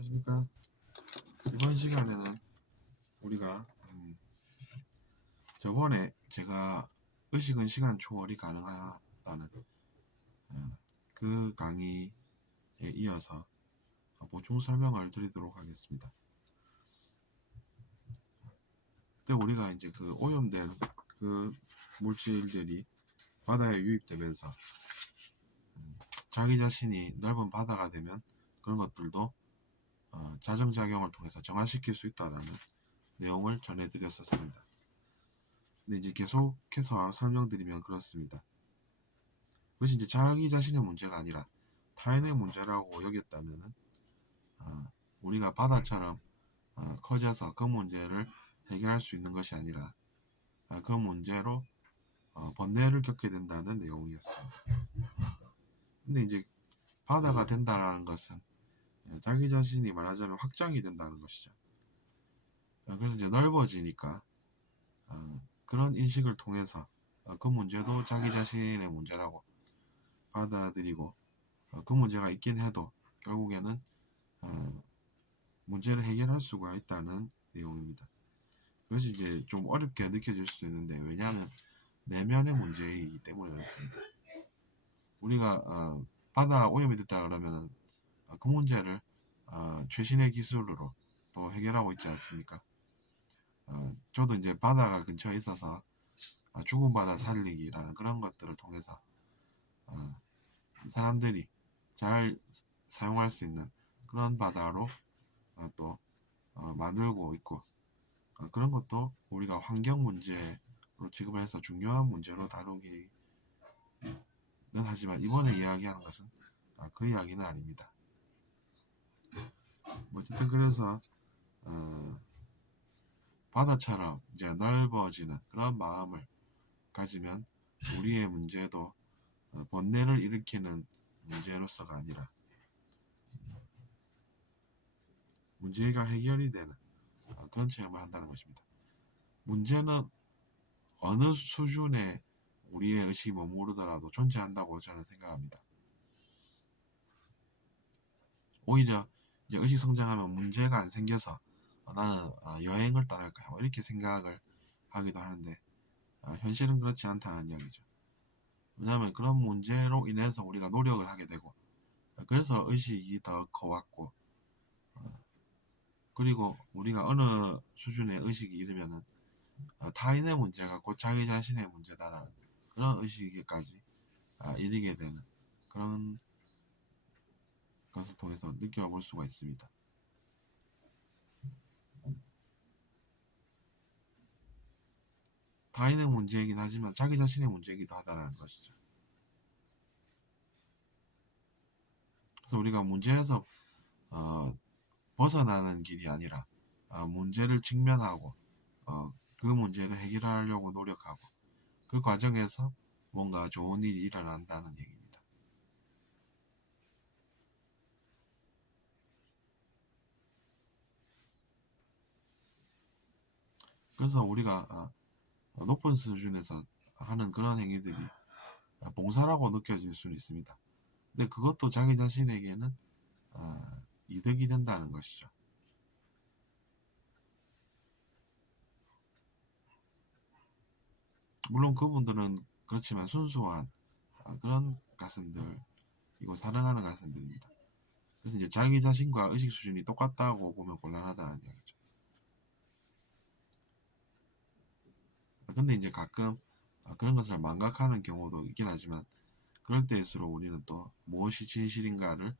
안녕하십니까. 이번 시간에는 우리가 저번에 제가 의식은 시간 초월이 가능하다는 그 강의에 이어서 보충 설명을 드리도록 하겠습니다. 그때 우리가 이제 그 오염된 그 물질들이 바다에 유입되면서 자기 자신이 넓은 바다가 되면 그런 것들도 자정작용을 통해서 정화시킬 수 있다는 내용을 전해드렸었습니다. 근데 이제 계속해서 설명드리면 그렇습니다. 그것이 이제 자기 자신의 문제가 아니라 타인의 문제라고 여겼다면은 우리가 바다처럼 커져서 그 문제를 해결할 수 있는 것이 아니라 그 문제로 번뇌를 겪게 된다는 내용이었습니다. 근데 이제 바다가 된다라는 것은 자기 자신이 말하자면 확장이 된다는 것이죠. 그래서 이제 넓어지니까 그런 인식을 통해서 그 문제도 자기 자신의 문제라고 받아들이고 그 문제가 있긴 해도 결국에는 문제를 해결할 수가 있다는 내용입니다. 그것이 이제 좀 어렵게 느껴질 수 있는데 왜냐하면 내면의 문제이기 때문에 그렇습니다. 우리가 바다 오염이 됐다 그러면은 그 문제를 최신의 기술로 또 해결하고 있지 않습니까? 저도 이제 바다가 근처에 있어서 죽은 바다 살리기라는 그런 것들을 통해서 사람들이 잘 사용할 수 있는 그런 바다로 또 만들고 있고 그런 것도 우리가 환경 문제로 지급을 해서 중요한 문제로 다루기는 하지만 이번에 이야기하는 것은 그 이야기는 아닙니다. 어쨌든 그래서 바다처럼 이제 넓어지는 그런 마음을 가지면 우리의 문제도 번뇌를 일으키는 문제로서가 아니라 문제가 해결이 되는 그런 체험을 한다는 것입니다. 문제는 어느 수준의 우리의 의식이 머무르더라도 존재한다고 저는 생각합니다. 오히려 이제 의식 성장하면 문제가 안 생겨서 나는 여행을 떠날까 이렇게 생각을 하기도 하는데 현실은 그렇지 않다는 이야기죠. 왜냐하면 그런 문제로 인해서 우리가 노력을 하게 되고 그래서 의식이 더 커왔고 그리고 우리가 어느 수준의 의식이 이르면은 타인의 문제가 곧 자기 자신의 문제다라는 그런 의식에까지 이르게 되는 그런 것을 통해서 느껴볼 수가 있습니다. 타인의 문제이긴 하지만 자기 자신의 문제이기도 하다라는 것이죠. 그래서 우리가 문제에서 벗어나는 길이 아니라 문제를 직면하고 그 문제를 해결하려고 노력하고 그 과정에서 뭔가 좋은 일이 일어난다는 얘기입니다. 그래서 우리가 높은 수준에서 하는 그런 행위들이 봉사라고 느껴질 수는 있습니다. 근데 그것도 자기 자신에게는 이득이 된다는 것이죠. 물론 그분들은 그렇지만 순수한 그런 가슴들이고 사랑하는 가슴들입니다. 그래서 이제 자기 자신과 의식 수준이 똑같다고 보면 곤란하다는 이야기죠. 근데 이제 가끔 그런 것을 망각하는 경우도 있긴 하지만 그럴 때일수록 우리는 또 무엇이 진실인가를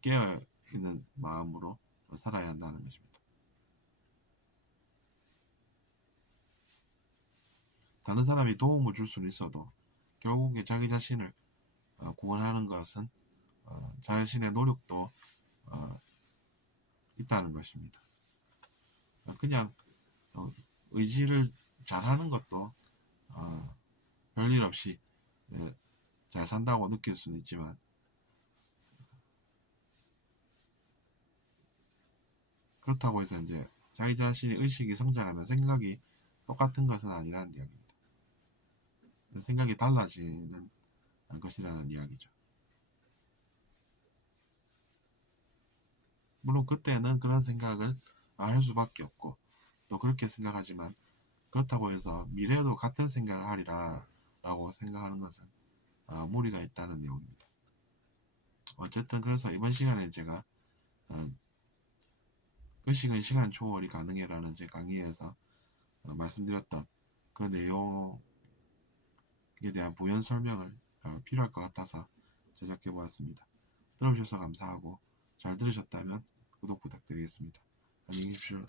깨어있는 마음으로 살아야 한다는 것입니다. 다른 사람이 도움을 줄 수는 있어도 결국에 자기 자신을 구원하는 것은 자신의 노력도 있다는 것입니다. 그냥 의지를 잘하는 것도 별일 없이 잘 산다고 느낄 수는 있지만 그렇다고 해서 이제 자기 자신의 의식이 성장하면 생각이 똑같은 것은 아니라는 이야기입니다. 생각이 달라지는 것이라는 이야기죠. 물론 그때는 그런 생각을 할 수밖에 없고 또 그렇게 생각하지만 그렇다고 해서 미래에도 같은 생각을 하리라 라고 생각하는 것은 무리가 있다는 내용입니다. 어쨌든 그래서 이번 시간에 제가 어, 의식은 시간 초월이 가능해라는 제 강의에서 말씀드렸던 그 내용에 대한 부연 설명을 필요할 것 같아서 제작해 보았습니다. 들어주셔서 감사하고 잘 들으셨다면 구독 부탁드리겠습니다. 안녕히 계십시오.